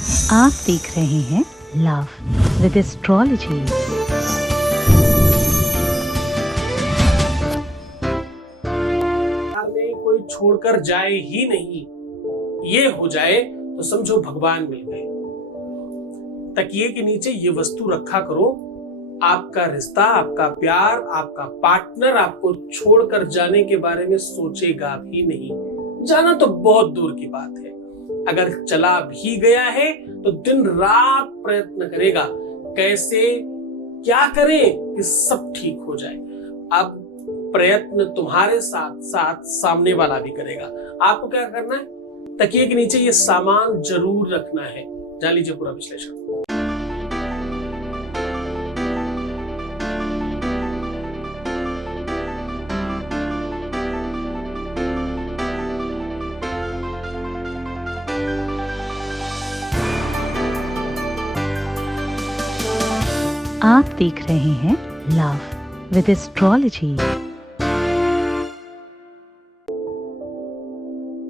आप देख रहे हैं लव विद एस्ट्रोलॉजी। में कोई छोड़कर जाए ही नहीं, ये हो जाए तो समझो भगवान मिल गए। तकिए के नीचे ये वस्तु रखा करो, आपका रिश्ता, आपका प्यार, आपका पार्टनर आपको छोड़कर जाने के बारे में सोचेगा भी नहीं। जाना तो बहुत दूर की बात है, अगर चला भी गया है तो दिन रात प्रयत्न करेगा कैसे क्या करें कि सब ठीक हो जाए। अब प्रयत्न तुम्हारे साथ साथ सामने वाला भी करेगा। आपको क्या करना है, तकिए के नीचे ये सामान जरूर रखना है। जान लीजिए पूरा विश्लेषण। आप देख रहे हैं लव विद एस्ट्रोलॉजी।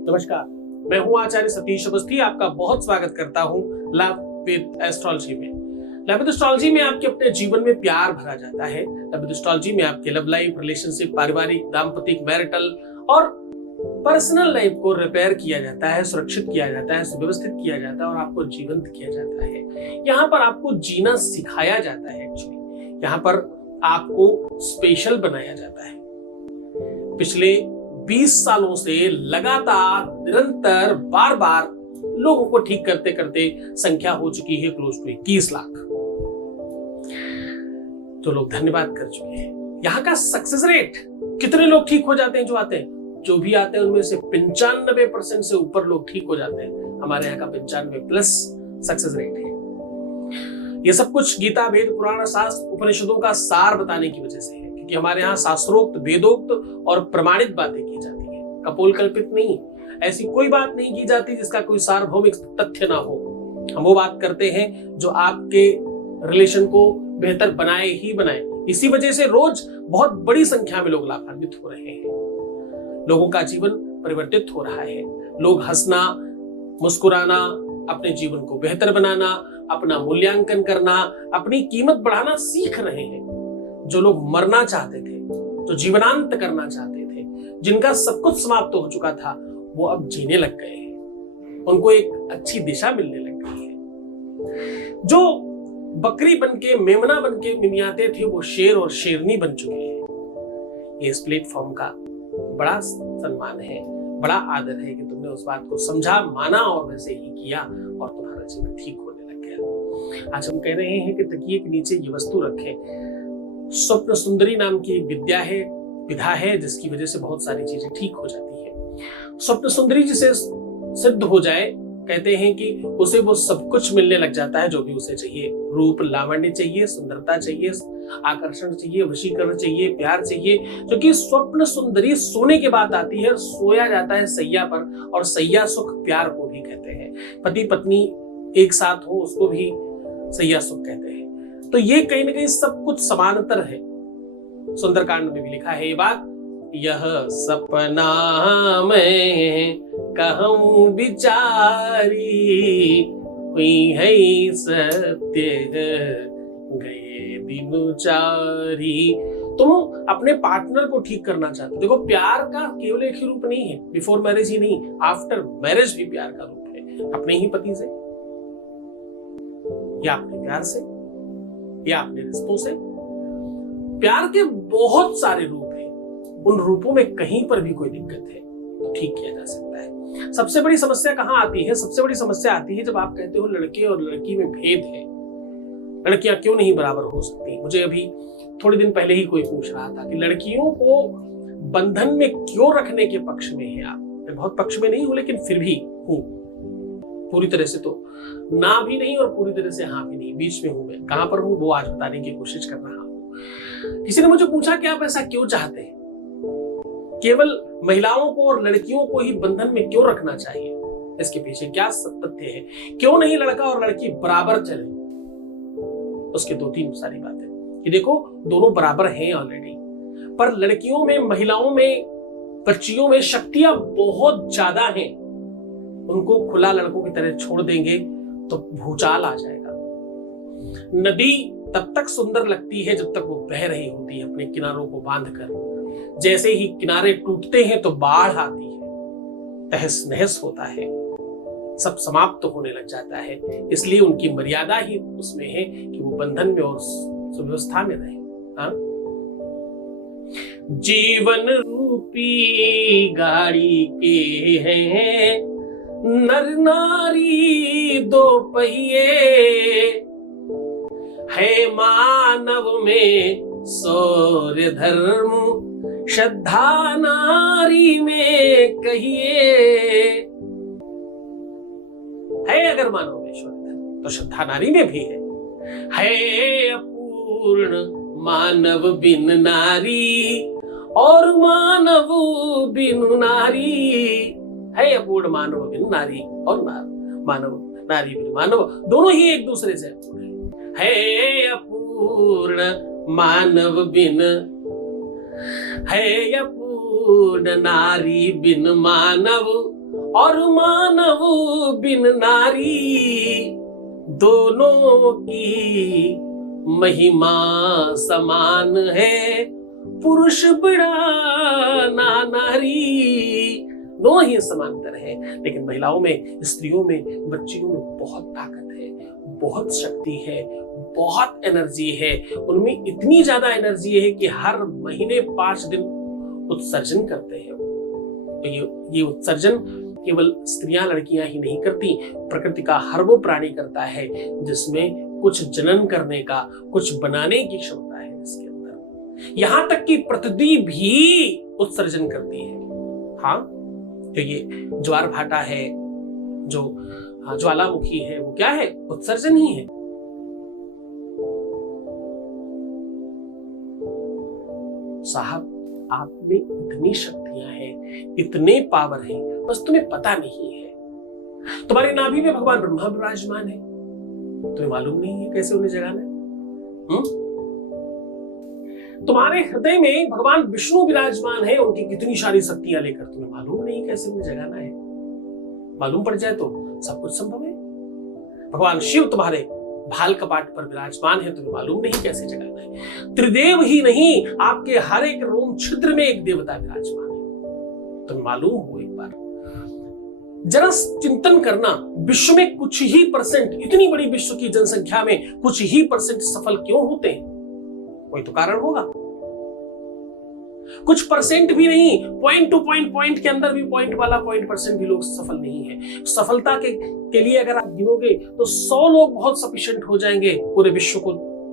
नमस्कार, मैं हूं आचार्य सतीश अवस्थी। आपका बहुत स्वागत करता हूं लव विद एस्ट्रोलॉजी में। लव विद एस्ट्रोलॉजी में आपके अपने जीवन में प्यार भरा जाता है। लव विद एस्ट्रोलॉजी में आपके लव लाइफ, रिलेशनशिप, पारिवारिक, दाम्पतिक, मैरिटल और पर्सनल लाइफ को रिपेयर किया जाता है, सुरक्षित किया जाता है, सुव्यवस्थित किया जाता है और आपको जीवंत किया जाता है। यहाँ पर आपको जीना सिखाया जाता है। एक्चुअली यहाँ पर आपको स्पेशल बनाया जाता है। पिछले 20 सालों से लगातार निरंतर बार बार लोगों को ठीक करते करते संख्या हो चुकी है क्लोज टू 21 लाख। तो लोग धन्यवाद कर चुके हैं। यहाँ का सक्सेस रेट, कितने लोग ठीक हो जाते हैं जो भी आते हैं उनमें से 95% से ऊपर लोग ठीक हो जाते हैं। हमारे यहाँ का 95+ सक्सेस रेट है। ये सब कुछ गीता, वेद, पुराण, शास्त्र, उपनिषदों का सार बताने की वजह से है, क्योंकि हमारे यहाँ शास्त्रोक्त, वेदोक्त और प्रमाणित बातें की जाती है, कपोल कल्पित नहीं। ऐसी कोई बात नहीं की जाती जिसका कोई सार्वभौमिक तथ्य ना हो। हम वो बात करते हैं जो आपके रिलेशन को बेहतर बनाए ही बनाए। इसी वजह से रोज बहुत बड़ी संख्या में लोग लाभान्वित हो रहे हैं, लोगों का जीवन परिवर्तित हो रहा है। लोग हंसना, मुस्कुराना, अपने जीवन को बेहतर बनाना, अपना मूल्यांकन करना, अपनी कीमत बढ़ाना सीख रहे हैं। जो लोग मरना चाहते थे, जो जीवनांत करना चाहते थे, जिनका सब कुछ समाप्त हो चुका था, वो अब जीने लग गए हैं। उनको एक अच्छी दिशा मिलने लग गई है। जो बकरी बनके, मेमना बनके मिमियाते थे, वो शेर और शेरनी बन चुके हैं। ये इस प्लेटफॉर्म का बड़ा सम्मान है, बड़ा आदर है कि तुमने उस बात को समझा, माना और वैसे ही किया और तुम्हारा जीवन ठीक होने लग गया। आज हम कह रहे हैं कि तकिए के नीचे ये वस्तु रखें। स्वप्न सुंदरी नाम की विद्या है, विधा है, जिसकी वजह से बहुत सारी चीजें ठीक हो जाती है। स्वप्न सुंदरी जिसे सिद्ध हो जाए, कहते हैं कि उसे वो सब कुछ मिलने लग जाता है जो भी उसे चाहिए। रूप, लावण्य चाहिए, सुंदरता चाहिए, आकर्षण चाहिए, वशीकरण चाहिए, प्यार चाहिए। क्योंकि स्वप्न सुंदरी सोने के बाद आती है, सोया जाता है सैया पर, और सैया सुख प्यार को भी कहते हैं। पति पत्नी एक साथ हो उसको भी सैया सुख कहते हैं। तो ये कहीं ना कहीं सब कुछ समानांतर है। सुंदरकांड में भी लिखा है ये बात, यह सपना में कहूं विचारी, हुई है सत्य गए दिन चारी। तुम अपने पार्टनर को ठीक करना चाहते हो। देखो, प्यार का केवल एक ही रूप नहीं है, बिफोर मैरिज ही नहीं, आफ्टर मैरिज भी प्यार का रूप है। अपने ही पति से, या अपने प्यार से, या अपने रिश्तों से। प्यार के बहुत सारे रूप हैं। उन रूपों में कहीं पर भी कोई दिक्कत है तो ठीक किया जा सकता है। सबसे बड़ी समस्या कहां आती है? सबसे बड़ी समस्या आती है जब आप कहते हो लड़के और लड़की में भेद है, लड़कियां क्यों नहीं बराबर हो सकती। मुझे अभी थोड़े दिन पहले ही कोई पूछ रहा था कि लड़कियों को बंधन में क्यों रखने के पक्ष में है आप। मैं बहुत पक्ष में नहीं हूं, लेकिन फिर भी हूं। पूरी तरह से तो ना भी नहीं और पूरी तरह से हाँ भी नहीं, बीच में हूं। मैं कहां पर हूं वो आज बताने की कोशिश कर रहा हूं। किसी ने मुझे पूछा कि आप ऐसा क्यों चाहते हैं, केवल महिलाओं को और लड़कियों को ही बंधन में क्यों रखना चाहिए, इसके पीछे क्या तथ्य है? क्यों नहीं लड़का और लड़की बराबर चले? उसके 2-3 सारी बातें कि देखो, दोनों बराबर हैं ऑलरेडी, पर लड़कियों में, महिलाओं में, बच्चियों में शक्तियां बहुत ज्यादा हैं। उनको खुला लड़कों की तरह छोड़ देंगे तो भूचाल आ जाएगा। नदी तब तक सुंदर लगती है जब तक वो बह रही होती है अपने किनारों को बांधकर। जैसे ही किनारे टूटते हैं तो बाढ़ आती है, तहस नहस होता है, सब समाप्त होने लग जाता है। इसलिए उनकी मर्यादा ही उसमें है कि वो बंधन में और सुव्यवस्था में रहे। हाँ? जीवन रूपी गाड़ी के हैं नर नारी दो पहिए, है मानव में शौर्य धर्म श्रद्धा नारी में कहिए। है अगर मानव में शौर्य धर्म तो श्रद्धा नारी में भी है अपूर्ण मानव बिन नारी और मानव बिन नारी। है अपूर्ण मानव बिन नारी और मानव नारी बिन मानव, दोनों ही एक दूसरे से अपूर्ण है अपूर्ण मानव बिन, है अपूर्ण नारी बिन मानव और मानव बिन नारी। दोनों की महिमा समान है, पुरुष बड़ा ना नारी। दोनों ही समांतर है, लेकिन महिलाओं में, स्त्रियों में, बच्चियों में बहुत ताकत है, बहुत शक्ति है, बहुत एनर्जी है। उनमें इतनी ज्यादा एनर्जी है कि हर महीने 5 दिन उत्सर्जन करते हैं। तो ये उत्सर्जन केवल स्त्रियां लड़कियां ही नहीं करती, प्रकृति का हर वो प्राणी करता है जिसमें कुछ जनन करने का, कुछ बनाने की क्षमता है इसके अंदर। यहां तक कि पृथ्वी भी उत्सर्जन करती है। हाँ, तो ये ज्वार भाटा है, जो ज्वालामुखी है, वो क्या है? उत्सर्जन ही है। साहब, आप में इतनी शक्तियां हैं, इतने पावर हैं, बस तुम्हें पता नहीं है। तुम्हारी नाभि में भगवान ब्रह्मा विराजमान है, तुम्हें मालूम नहीं है कैसे उन्हें जगाना है। तुम्हारे हृदय में भगवान विष्णु विराजमान है, उनकी कितनी सारी शक्तियां लेकर, तुम्हें मालूम नहीं कैसे उन्हें जगाना है। मालूम पड़ जाए तो सब कुछ संभव है। भगवान शिव तुम्हारे भाल कपाट पर विराजमान है, तुम्हें मालूम नहीं कैसे जगाना है। त्रिदेव ही नहीं, आपके हर एक रोम छिद्र में एक देवता विराजमान है, तुम्हें मालूम हो। एक बार जरा चिंतन करना, विश्व में कुछ ही परसेंट, इतनी बड़ी विश्व की जनसंख्या में कुछ ही परसेंट सफल क्यों होते हैं? कोई तो कारण होगा। कुछ परसेंट भी नहीं, पॉइंट टू पॉइंट के अंदर भी पॉइंट वाला % भी लोग सफल नहीं है। सफलता के लिए अगर आप गिनोगे तो 100 लोग बहुत सफिशिएंट हो जाएंगे पूरे विश्व को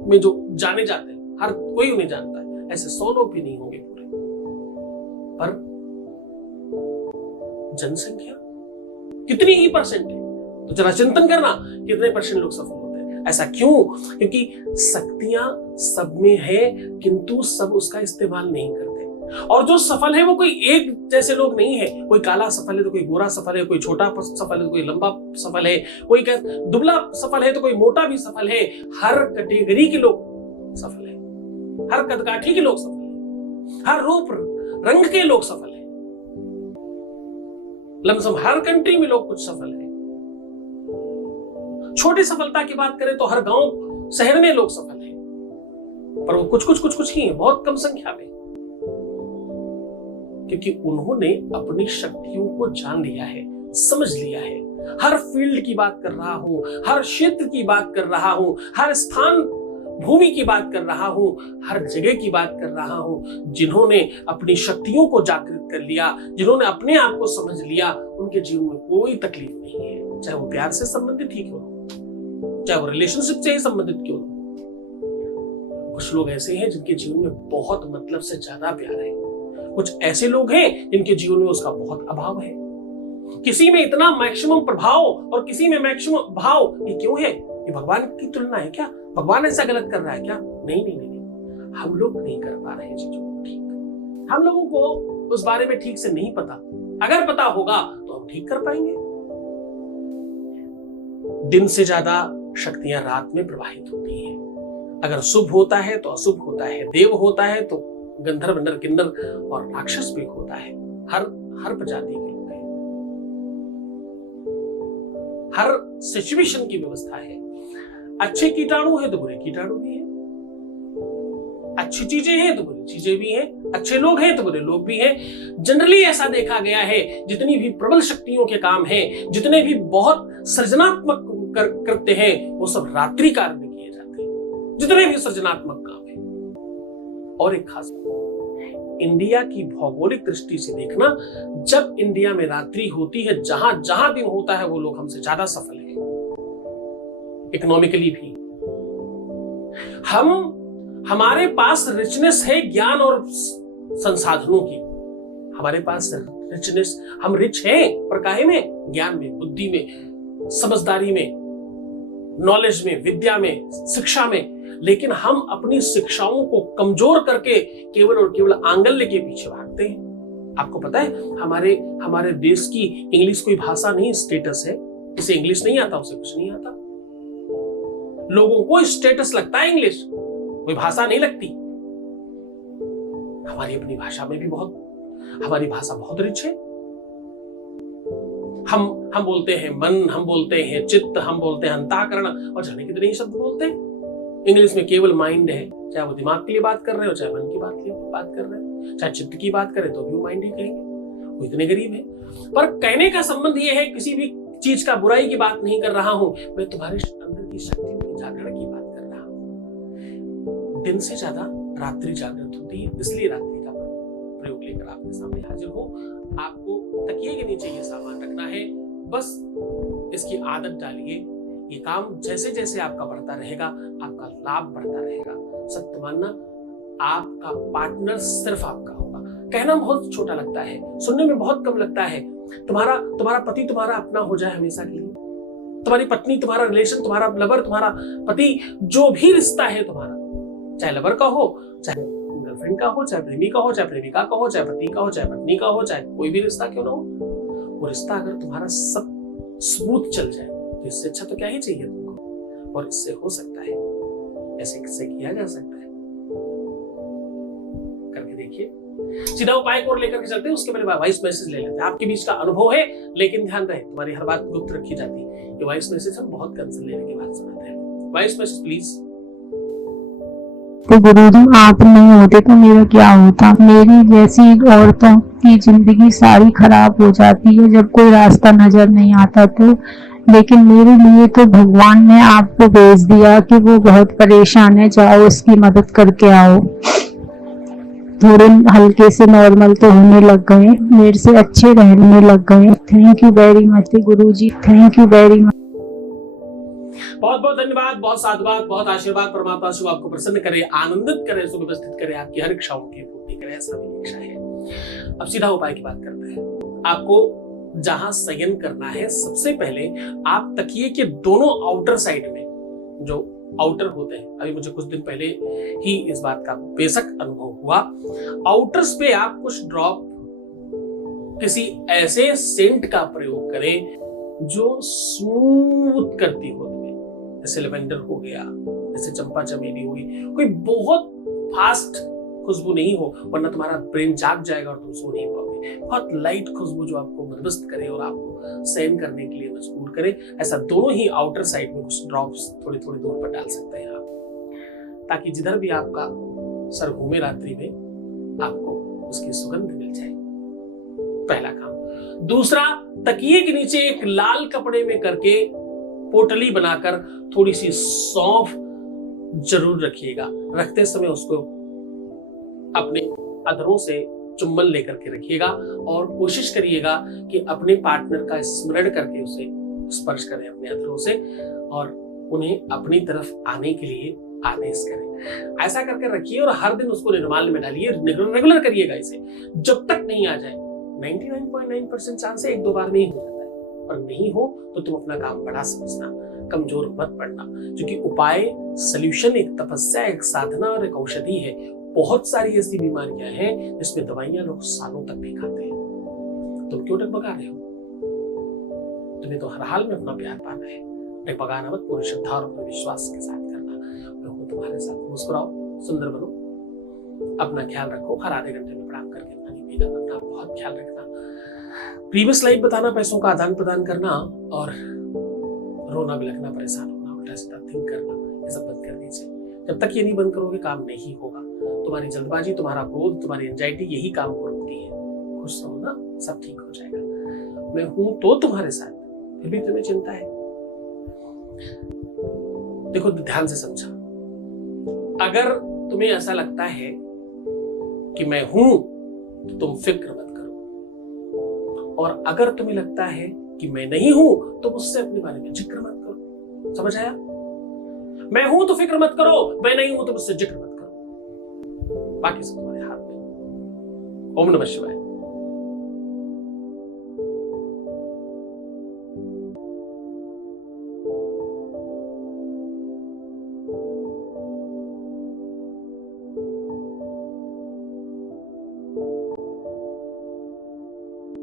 में जो जाने जाते हैं, हर कोई उन्हें जानता है। ऐसे 100 लोग भी नहीं होंगे पूरे। पर जनसंख्या कितनी ही परसेंट है, तो जरा चिंतन करना कितने % लोग सफल होते हैं। ऐसा क्यों? क्योंकि शक्तियां सब में है, किंतु सब उसका इस्तेमाल नहीं करते। और जो सफल है वो कोई एक जैसे लोग नहीं है। कोई काला सफल है तो कोई गोरा सफल है, कोई छोटा सफल है तो कोई लंबा सफल है, कोई दुबला सफल है तो कोई मोटा भी सफल है। हर कैटेगरी के लोग सफल है, हर कदकाठी के लोग सफल है, हर रूप रंग के लोग सफल है। लमसम हर कंट्री में लोग कुछ सफल है। छोटी सफलता की बात करें तो हर गांव शहर में लोग सफल है, पर वो कुछ ही है, बहुत कम संख्या में। क्योंकि उन्होंने अपनी शक्तियों को जान लिया है, समझ लिया है। हर फील्ड की बात कर रहा हूं, हर क्षेत्र की बात कर रहा हूं, हर स्थान भूमि की बात कर रहा हूं, हर जगह की बात कर रहा हूं। जिन्होंने अपनी शक्तियों को जागृत कर लिया, जिन्होंने अपने आप को समझ लिया, उनके जीवन में कोई तकलीफ नहीं है। चाहे वो प्यार से संबंधित ही क्यों हो, चाहे वो रिलेशनशिप से ही संबंधित क्यों हो। कुछ लोग ऐसे हैं जिनके जीवन में बहुत मतलब से ज्यादा प्यार है। कुछ ऐसे लोग हैं जिनके जीवन में उसका बहुत अभाव है। किसी में इतना मैक्सिमम प्रभाव और किसी में मैक्सिमम भाव, ये क्यों है? ये भगवान की तुलना है क्या? भगवान ऐसा गलत कर रहा है क्या? नहीं, हम लोग नहीं कर पा रहे हैं चीजों को ठीक। हम लोगों को उस बारे में ठीक से नहीं पता। अगर पता होगा तो हम ठीक कर पाएंगे। दिन से ज्यादा शक्तियां रात में प्रवाहित होती हैं। अगर शुभ होता है तो अशुभ होता है, देव होता है तो गंधर्व, नर, किन्नर और राक्षस भी होता है। हर प्रजाति के लोग हैं, हर सिचुएशन की व्यवस्था है। अच्छे कीटाणु है तो बुरे कीटाणु भी है, अच्छी चीजें हैं तो बुरी चीजें भी हैं, अच्छे लोग हैं तो बुरे लोग भी हैं। जनरली ऐसा देखा गया है, जितनी भी प्रबल शक्तियों के काम हैं, जितने भी बहुत सृजनात्मक करते हैं, वो सब रात्रि काल में किए जाते हैं, जितने भी सृजनात्मक काम हैं। और एक खास इंडिया की भौगोलिक दृष्टि से देखना, जब इंडिया में रात्रि होती है, जहां जहां दिन होता है, वो लोग हमसे ज्यादा सफल हैं इकोनॉमिकली भी। हमारे पास रिचनेस है ज्ञान और संसाधनों की, हमारे पास रिचनेस, हम रिच हैं पर काहे में? ज्ञान में, बुद्धि में, समझदारी में, नॉलेज में, विद्या में, शिक्षा में। लेकिन हम अपनी शिक्षाओं को कमजोर करके केवल और केवल आंगल्य के पीछे भागते हैं। आपको पता है, हमारे देश की इंग्लिश कोई भाषा नहीं, स्टेटस है। इसे इंग्लिश नहीं आता, उसे कुछ नहीं आता। लोगों को स्टेटस लगता है इंग्लिश, कोई भाषा नहीं लगती। हमारी अपनी भाषा में भी हमारी भाषा बहुत रिच है। हम बोलते हैं मन, हम बोलते हैं चित्त, हम बोलते हैं अंतःकरण, और जाने कितने ही शब्द बोलते हैं। इंग्लिश में केवल माइंड है, चाहे वो दिमाग के लिए बात कर रहे हो, चाहे मन की बात कर रहे हो, चाहे चित्त की बात करें तो भी वो माइंड ही कहेंगे। वो इतने गरीब है। पर कहने का संबंध ये है, किसी भी चीज का बुराई की बात नहीं कर रहा हूं, मैं तुम्हारे अंदर की शक्तियों के जागरण की बात कर रहा हूं। दिन से ज्यादा रात्रि जागृत होती है, इसलिए रात्रि का प्रयोग लेकर आपके सामने हाजिर हूं। आपको तकिए के नीचे ये सामान रखना है, बस इसकी आदत डालिए। ये काम जैसे जैसे आपका बढ़ता रहेगा, आपका लाभ बढ़ता रहेगा। सत्य मानना, आपका पार्टनर सिर्फ आपका होगा। कहना बहुत छोटा लगता है, सुनने में बहुत कम लगता है। तुम्हारा पति तुम्हारा अपना हो जाए हमेशा के लिए, तुम्हारी पत्नी तुम्हारा रिलेशन, तुम्हारा लवर, तुम्हारा पति, जो भी रिश्ता है तुम्हारा, चाहे लवर का हो, चाहे गर्लफ्रेंड का हो, चाहे प्रेमी का हो, चाहे प्रेमिका का हो, चाहे पति का हो, चाहे पत्नी का हो, चाहे कोई भी रिश्ता क्यों ना हो, वो रिश्ता अगर तुम्हारा सब स्मूथ चल जाए तो इससे अच्छा तो क्या ही चाहिए तुमको। और इससे हो सकता है, ऐसे किससे किया जा सकता है, करके देखिए। सीधा उपाय को लेकर के चलते हैं, उसके पहले वॉइस मैसेज ले लेते हैं। आपके बीच का अनुभव है, लेकिन ध्यान रहे तुम्हारी हर बात गुप्त रखी जाती है। ये वॉइस मैसेज हम बहुत कंसर्न लेने के बाद सुनाते हैं। Voice message please. तो गुरुजी आप नहीं होते तो मेरा क्या होता। मेरी जैसी औरतों की जिंदगी सारी खराब हो जाती है जब कोई रास्ता नजर नहीं आता तो। लेकिन मेरे लिए तो भगवान ने आपको भेज दिया कि वो बहुत परेशान है, जाओ उसकी मदद करके आओ। थोड़े हल्के से नॉर्मल तो होने लग गए, मेरे से अच्छे रहने लग गए। Thank you very much Guruji, thank you very much. बहुत बहुत धन्यवाद, बहुत साधुवाद, बहुत आशीर्वाद। परमात्मा शिव आपको प्रसन्न करे, आनंदित करे, सुव्यवस्थित करे, आपकी हर इच्छाओं की पूर्ति करे, ऐसा मेरी इच्छा है। अब सीधा उपाय की बात करते हैं। आपको जहां शयन करना है, सबसे पहले आप तकिए के दोनों आउटर साइड में, जो आउटर होते हैं, अभी मुझे कुछ दिन पहले ही इस बात का बेशक अनुभव हुआ, आउटर्स पे आप कुछ ड्रॉप किसी ऐसे सेंट का प्रयोग करें जो स्मूथ करती हो तुम्हें। जैसे लेवेंडर हो गया, जैसे चंपा चमेली हुई, कोई बहुत फास्ट खुशबू नहीं हो, वरना तुम्हारा ब्रेन जाग जाएगा और तुम सो नहीं पाओगे। बहुत लाइट खुशबू जो आपको मदमस्त करे और आपको सहन करने के लिए मजबूर करे, ऐसा दोनों ही आउटर साइड में कुछ ड्रॉप्स थोड़ी थोड़ी दूर पर डाल सकते हैं आप, ताकि जिधर भी आपका सर घूमे रात्रि में आपको उसकी सुगंध मिल जाए। पहला काम। दूसरा, तकिए के नीचे एक लाल कपड़े में करके पोटली बनाकर थोड़ी सी सौंफ जरूर रखिएगा। रखते समय उसको अपने अधरों से चुंबन लेकर के रखिएगा और कोशिश करिएगा कि अपने पार्टनर का स्मरण करके उसे स्पर्श करें अपने अधरों से और उन्हें अपनी तरफ आने के लिए आदेश करें। ऐसा करके रखिए और हर दिन उसको निर्माल्य में डालिए। रेगुलर करिएगा इसे, जब तक नहीं आ जाए। 99.9% चांस है 1-2 बार में ही हो जाता है, और नहीं हो तो तुम अपना काम बड़ा समझना, कमजोर मत पड़ना। क्योंकि उपाय, सल्यूशन एक तपस्या, एक साधना और एक औषधि है। बहुत सारी ऐसी बीमारियां हैं जिसमें दवाइयां लोग सालों तक भी खाते हैं। तुम क्यों डगमगा रहे हो? तुम्हें तो हर हाल में अपना प्यार पाना है। डगमगाना मत, पूरी श्रद्धा और पूरे विश्वास के साथ करना। मैं हूं तुम्हारे साथ। मुस्कुराओ, सुंदर बनो, अपना ख्याल रखो। हर आधे घंटे में प्रणाम करके पानी पीना, अपना बहुत ख्याल रखना। प्रीवियस लाइफ बताना, पैसों का आदान प्रदान करना और रोना बिलखना, परेशान होना, उल्टा सीधा थिंक करना, ये सब बंद कर दीजिए। जब तक ये नहीं बंद करोगे काम नहीं होगा। तुम्हारी जल्दबाजी, तुम्हारा क्रोध, तुम्हारी एंजाइटी यही काम को रोकती है। खुश रहो ना, सब ठीक हो जाएगा। मैं हूं तो तुम्हारे साथ, फिर भी तुम्हें चिंता है। देखो ध्यान से समझा, अगर तुम्हें ऐसा लगता है कि मैं हूं तो तुम फिक्र मत करो, और अगर तुम्हें लगता है कि मैं नहीं हूं तो मुझसे अपने बारे में जिक्र मत करो। समझ आया? मैं हूं तो फिक्र मत करो, मैं नहीं हूं तो मुझसे जिक्र मत करो। बाकी सब तुम्हारे हाथ में। ओम नमः शिवाय।